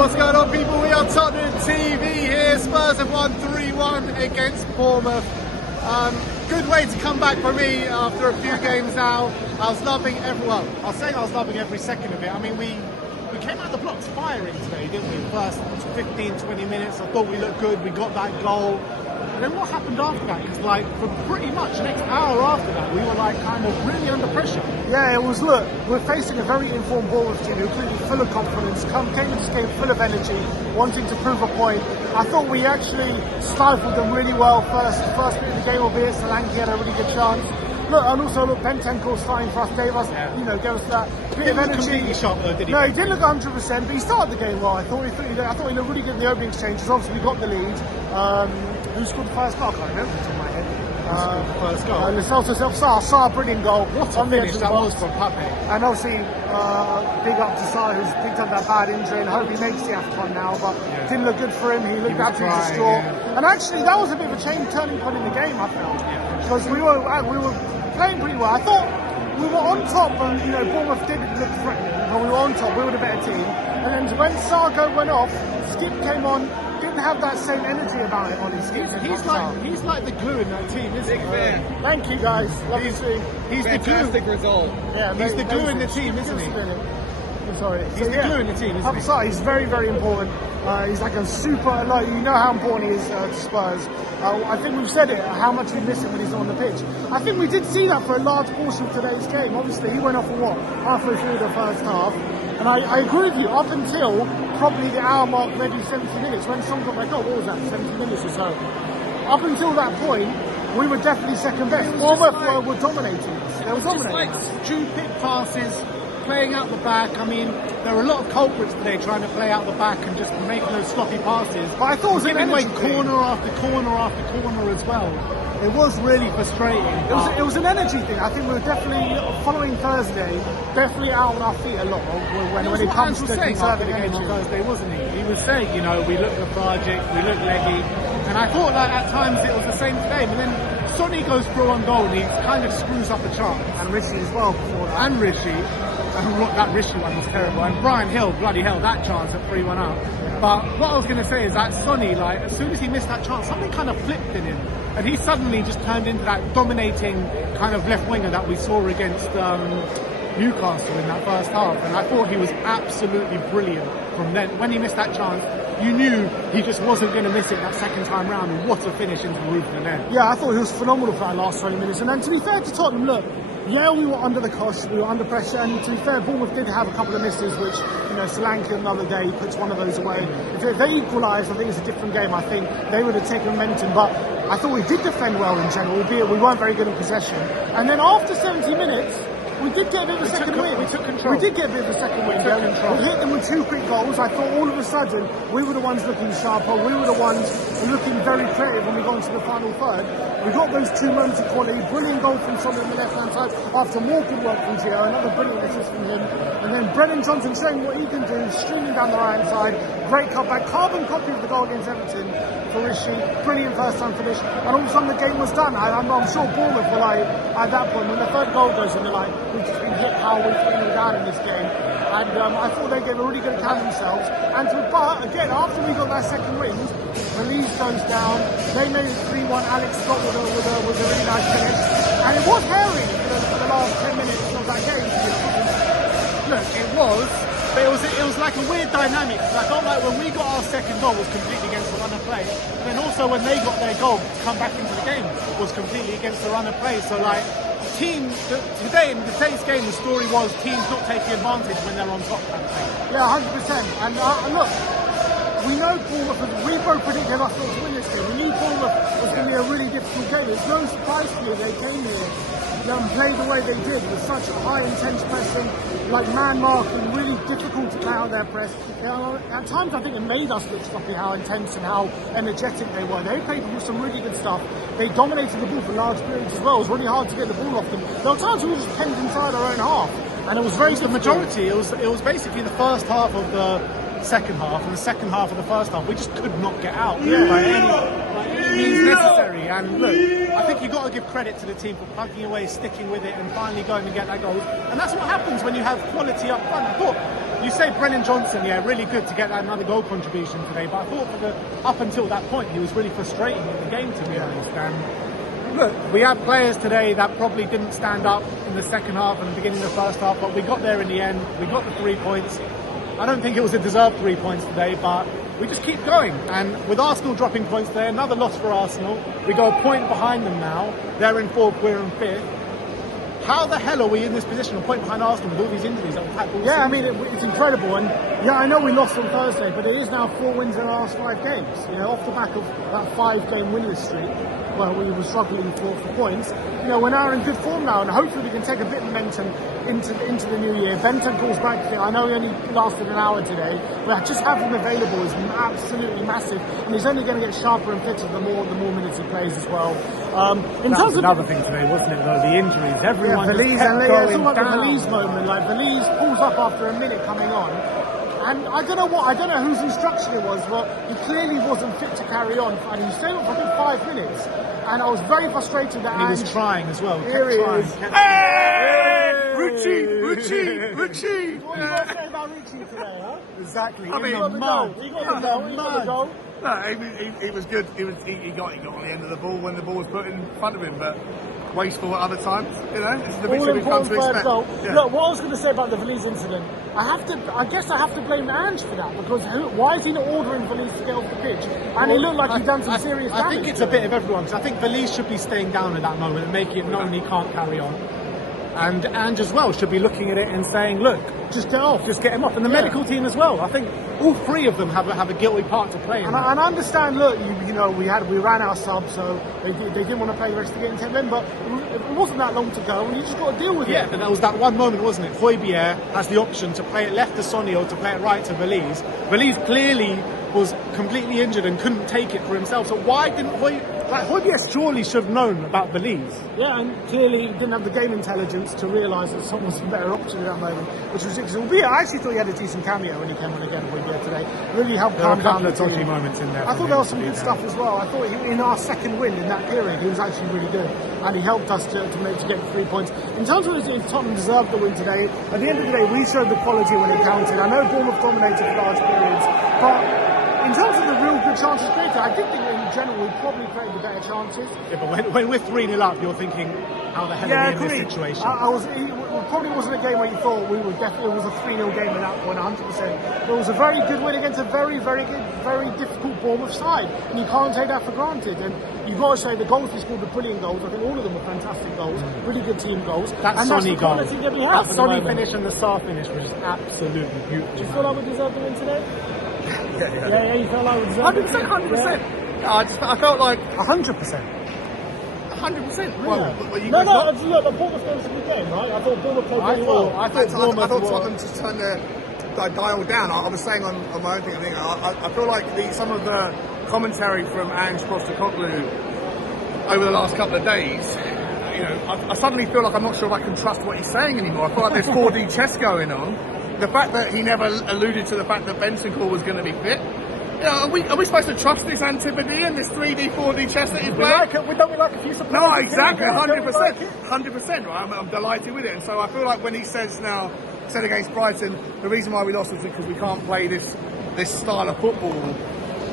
What's going on, people? We are Tottenham TV here. Spurs have won 3-1 against Bournemouth. Good way to come back for me after a few games now. I was loving every second of it. I mean, we came out the blocks firing today, didn't we? First 15, 20 minutes, I thought we looked good. We got that goal. And then what happened after that? Because for pretty much the next hour after that, we were kind of really under pressure. Yeah, it was, look, we're facing a very informed Bournemouth team who are clearly full of confidence, came into this game full of energy, wanting to prove a point. I thought we actually stifled them really well first bit of the game, albeit Solanke had a really good chance. Look, and also look, Bentancur starting for us, gave us that bit of energy. Completely shot though, did he? No, he didn't look 100%, but he started the game well. I thought he looked really good in the opening exchange, because obviously we got the lead. Who scored the first goal? I can't remember off the top of my head. First goal. Lo Celso Saw, a brilliant goal. What a finish that was from Pape. And obviously, big up to Salah, who's picked up that bad injury, and I hope he makes the AFCON now, but didn't look good for him. He looked absolutely distraught. Yeah. And actually, that was a bit of a turning point in the game, I felt. Because we were playing pretty well. I thought we were on top, and Bournemouth didn't look threatening, but we were on top. We were the better team. And then when Sargo went off, Skip came on. Didn't have that same energy about him on his team. He's like the glue in that team, isn't he? Thank you, guys. Love to see. He's the glue. Fantastic result. Yeah, he's the glue in the team, isn't he? I'm sorry. He's the glue in the team, isn't he? Sorry, he's very, very important. He's like a super, you know how important he is to Spurs. I think we've said it, how much we miss him when he's on the pitch. I think we did see that for a large portion of today's game. Obviously, he went off for halfway through the first half. And I agree with you, up until probably the hour mark, maybe 70 minutes, when someone got like, what was that, 70 minutes or so? Up until that point, we were definitely second best. Bournemouth were dominating us. They were dominating us. Stupid passes, playing out the back. I mean, there were a lot of culprits today trying to play out the back and just making those sloppy passes. But I thought it was giving away corner after corner after corner as well. It was really frustrating. It was an energy thing. I think we were definitely, following Thursday, definitely out on our feet a lot when it comes to conservative game energy. on Thursday, wasn't he? He was saying, we look lethargic, we look leggy, and I thought that at times it was the same today. But then Sonny goes through on goal and he kind of screws up a chance. And Rishi as well before that. And Rishi. And that Rishi one was terrible. And Brian Hill, bloody hell, that chance at 3-1 up. But what I was going to say is that Sonny, as soon as he missed that chance, something kind of flipped in him. And he suddenly just turned into that dominating kind of left winger that we saw against Newcastle in that first half. And I thought he was absolutely brilliant from then. When he missed that chance, you knew he just wasn't going to miss it that second time round. And what a finish into the roof of the net. Yeah, I thought he was phenomenal for that last 20 minutes. And then to be fair to Tottenham, look, yeah, we were under the cosh, we were under pressure, and to be fair, Bournemouth did have a couple of misses, which, Solanke another day puts one of those away. If they equalised, I think it's a different game. I think they would have taken momentum, but I thought we did defend well in general, albeit we weren't very good in possession. And then after 70 minutes, we did get a bit of a second win. We took control. We did get a bit of a second win. We hit them with 2 quick goals. I thought all of a sudden we were the ones looking sharper. We were the ones looking very creative when we got into the final third. We got those 2 moments of quality. Brilliant goal from Son on the left-hand side after more good work from Gio. Another brilliant assist from him. And then Brennan Johnson showing what he can do, streaming down the right-hand side. Great cutback. Carbon copy of the goal against Everton for Rishi. Brilliant first-time finish. And all of a sudden the game was done. I'm sure Bournemouth were at that point, when the third goal goes in, they're we've just been hit how we've been down in this game. And I thought they gave a really good account of themselves. But again, after we got that second wind, Belize goes down. They made it 3-1. Alex Scott with a really nice finish. And it was hairy for the last 10 minutes of that game. Look, it was, but it was like a weird dynamic. I felt like when we got our second goal was completely against the run of play. And then also when they got their goal to come back into the game was completely against the run of play. So today in today's game, the story was teams not taking advantage when they're on top. Yeah, 100%. And look, we know Bournemouth, we both predicted us not to win this game. We knew Bournemouth was going to be a really difficult game. It's no surprise to me they came here and played the way they did with such high intense pressing, man marking, really difficult to play out their press. At times I think it made us look sloppy how intense and how energetic they were. They played with some really good stuff. They dominated the ball for large periods as well. It was really hard to get the ball off them. There were times we were just penned inside our own half, and it was very the majority. It was basically the first half of the second half and the second half of the first half. We just could not get out by any means necessary. And look, I think you've got to give credit to the team for plugging away, sticking with it, and finally going and get that goal. And that's what happens when you have quality up front. I thought You say Brennan Johnson, yeah, really good to get that another goal contribution today, but I thought up until that point he was really frustrating in the game, to be honest. And look, we had players today that probably didn't stand up in the second half and the beginning of the first half, but we got there in the end. We got the 3 points. I don't think it was a deserved 3 points today, but we just keep going. And with Arsenal dropping points today, another loss for Arsenal. We go a point behind them now. They're in fourth, we're in fifth. How the hell are we in this position, a point behind Arsenal with all these injuries that we've had? Yeah, I mean, it's incredible. And yeah, I know we lost on Thursday, but it is now 4 wins in our last 5 games. You know, off the back of that 5-game winless streak, where we were struggling for points. You know, we're now in good form now, and hopefully we can take a bit of momentum into the new year. Bentancur's back today. I know he only lasted an hour today, but just having him available is absolutely massive, and he's only going to get sharper and fitter the more minutes he plays as well. In terms of another thing today, wasn't it? Though the injuries, everyone Valise, just kept and going it's all like the down. Valise moment. Like Valise pulls up after a minute coming on, and I don't know whose instruction it was, but he clearly wasn't fit to carry on, and he stayed on for a good 5 minutes. And I was very frustrated that And he was trying as well. Here he is. Hey! Richie! What do you want to say about Richie today, huh? Exactly. I mean, He got the goal. He got the goal. No, he was good. He got on the end of the ball when the ball was put in front of him, but wasteful at other times. You know, this is the big All thing we've come important to third expect. goal. Yeah. Look, what I was going to say about the Valise incident, I guess I have to blame Ange for that, because why is he not ordering Valise to get off the pitch? And it looked like he'd done some serious damage. I think it's a bit of everyone, because I think Valise should be staying down at that moment and making it known he can't carry on. And Ange as well should be looking at it and saying, look, Just get off. just get him off. And the medical team as well. I think all 3 of them have a guilty part to play in And that. I understand. Look, you know, we ran our subs, so they didn't want to play the rest of the game 10 men. But it wasn't that long to go, and you just got to deal with Yeah, it. but there was that one moment, wasn't it? Højbjerg has the option to play it left to Sonny or to play it right to Valise. Valise clearly was completely injured and couldn't take it for himself. So why didn't Højbjerg surely should have known about Valise? Yeah, and clearly didn't have the game intelligence to realise that someone was a better option at that moment, which was ridiculous. Albeit, I actually thought he had a decent cameo when he came on again today. Really helped There were calm a down couple the of dodgy team. moments in there. I for thought him, there was to some be good fair. stuff as well. I thought in our second win in that period, he was actually really good, and he helped us to get 3 points. In terms of if Tottenham deserved the win today, at the end of the day, we showed the quality when it counted. I know Bournemouth dominated for large periods, but in terms of the real good chances created, I did think in general we probably created the better chances. Yeah, but when we're 3-0 up, you're thinking, how the hell are we in this situation? It probably wasn't a game where you thought we were definitely. It was a 3-0 game at that point, 100%. But it was a very good win against a very, very good, very difficult Bournemouth side, and you can't take that for granted. And you've got to say the goals we scored were brilliant goals. I think all of them were fantastic goals, really good team goals. That and Sonny that's the goal, quality that we have. that Sonny finish and the Sarr finish was just absolutely beautiful. Do you feel like we deserved the win today? Yeah, you felt like we deserved 100%. I felt like 100%. 100%. No, look, the Bournemouth game was a good game, right? I thought Bournemouth played really well. I thought Tottenham just turned their dial down. I was saying on my own thing. I feel like some of the commentary from Ange Postecoglou over the last couple of days. You know, I suddenly feel like I'm not sure if I can trust what he's saying anymore. I feel like there's 4D chess going on. The fact that he never alluded to the fact that Bentancur was going to be fit. You know, are we supposed to trust this Antipodean and this 3D, 4D chess that he's playing? Don't we like a few surprises? No, exactly, Don't we like 100%, right? I'm delighted with it, and so I feel like when he said against Brighton, the reason why we lost was because we can't play this style of football,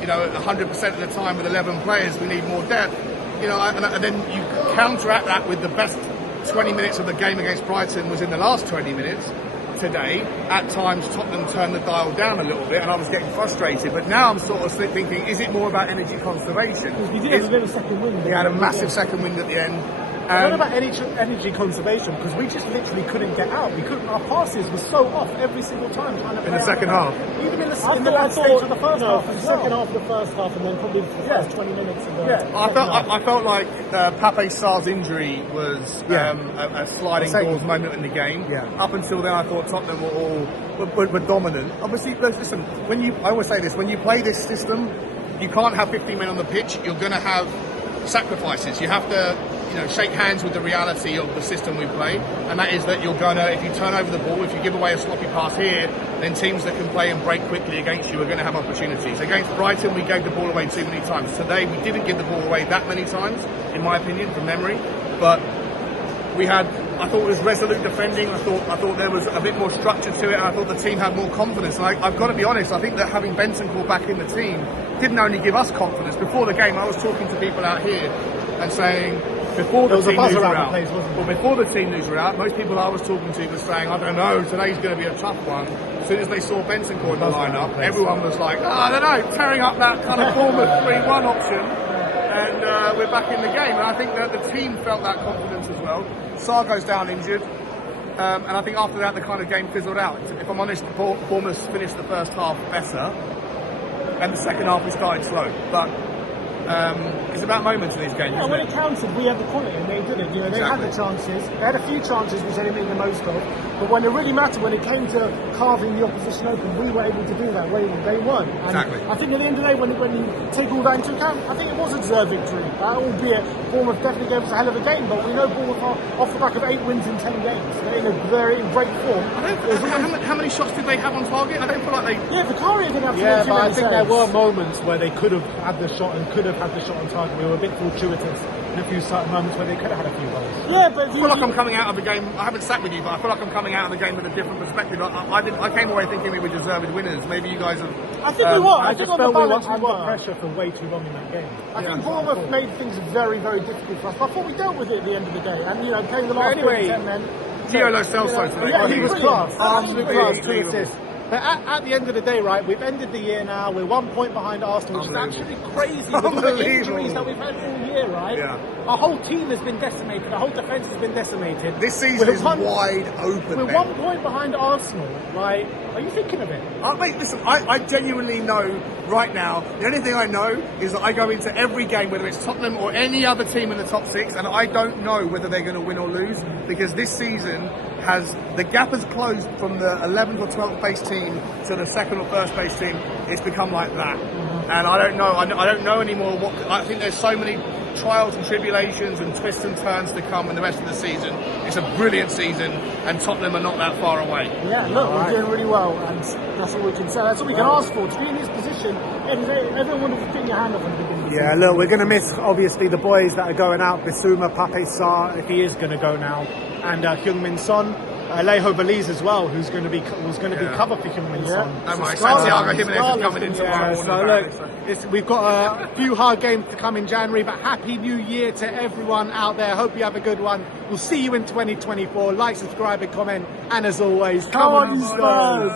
you know, 100% of the time with 11 players. We need more depth, you know, and then you counteract that with the best 20 minutes of the game against Brighton was in the last 20 minutes. Today, at times Tottenham turned the dial down a little bit, and I was getting frustrated. But now I'm sort of thinking, is it more about energy conservation? We did have a bit of a second win. We had a massive second wind at the end. What about energy conservation? Because we just literally couldn't get out. Our passes were so off every single time. In the second half? Even in the last stage of the first half as well. Second half of the first half, and then probably the first 20 minutes of the I felt like Pape Sarr's injury was a sliding doors moment in the game. Yeah. Up until then, I thought Tottenham were dominant. Obviously, listen, I always say this, when you play this system, you can't have 15 men on the pitch. You're going to have sacrifices. You have to shake hands with the reality of the system we play, and that is that you're gonna, if you turn over the ball, if you give away a sloppy pass here, then teams that can play and break quickly against you are going to have opportunities. Against Brighton, we gave the ball away too many times. Today, we didn't give the ball away that many times, in my opinion, from memory, but I thought it was resolute defending. I thought there was a bit more structure to it. And I thought the team had more confidence. And I've got to be honest, I think that having Bentancur back in the team didn't only give us confidence. Before the game, I was talking to people out here and saying, before the team news were out, before the team news were out, most people I was talking to were saying, I don't know, today's going to be a tough one. As soon as they saw Bentancur in the lineup, everyone was like, I don't know, tearing up that kind of Bournemouth 3-1 option. And we're back in the game. And I think that the team felt that confidence as well. Sarr goes down injured. And I think after that, the kind of game fizzled out. If I'm honest, Bournemouth finished the first half better. And the second half we started slow. But it's about moments in these games. Yeah, when it counted, we had the quality and they didn't. You know, they had the chances. They had a few chances which they didn't make the most of. But when it really mattered, when it came to carving the opposition open, we were able to do that. They weren't. And exactly. I think at the end of the day, when you take all that into account, I think it was a deserved victory. Albeit Bournemouth definitely gave us a hell of a game, but we know Bournemouth are off the back of 8 wins in 10 games. They're in great form. How many shots did they have on target? I don't feel like they. Yeah, Vicario didn't have to Yeah, make too but I many think saves. there were moments where they could have had the shot and could have had the shot on target. We were a bit fortuitous in a few certain moments where they could have had a few goals. Yeah, but I feel like I'm coming out of the game. I haven't sat with you, but I feel like I'm coming out of the game with a different perspective. I came away thinking we were deserved winners. Maybe you guys have. I think we were. I I think just on the felt we were balance we under were. pressure for way too long in that game. I think Bournemouth made things very, very difficult for us. But I thought we dealt with it at the end of the day. And, you know, playing the last Anyway, 10 men. Gio Lo Celso today. Yeah, he was Brilliant. class. Absolute class, 2 Unbelievable. assists. But at the end of the day, right, we've ended the year now. We're 1 point behind Arsenal, which is actually crazy with all the injuries that we've had all year, right? Yeah. Our whole team has been decimated. Our whole defence has been decimated. This season We're is one- wide open. We're Ben. 1 point behind Arsenal, right? Are you thinking of it? Mate, listen, I genuinely know right now, the only thing I know is that I go into every game, whether it's Tottenham or any other team in the top 6, and I don't know whether they're going to win or lose, because this season the gap has closed from the 11th or 12th base team to the second or first base team. It's become like that. And I don't know, I don't know anymore I think there's so many trials and tribulations and twists and turns to come in the rest of the season. It's a brilliant season, and Tottenham are not that far away. Yeah, look, we're doing really well, and that's all we can say. That's all we can ask for. To be in this position, everyone would have put your hand up on the beginning. Yeah, look, we're going to miss, obviously, the boys that are going out. Bissouma, Pape Sarr, if he is going to go now, and Heung-min Son. Alejo Belize as well, who's going to be cover for Heung-min Son. Oh my, Santiago Jimenez is coming in tomorrow Yeah, morning. so look, we've got a few hard games to come in January, but Happy New Year to everyone out there. Hope you have a good one. We'll see you in 2024. Like, subscribe and comment, and as always, Come on, you Spurs!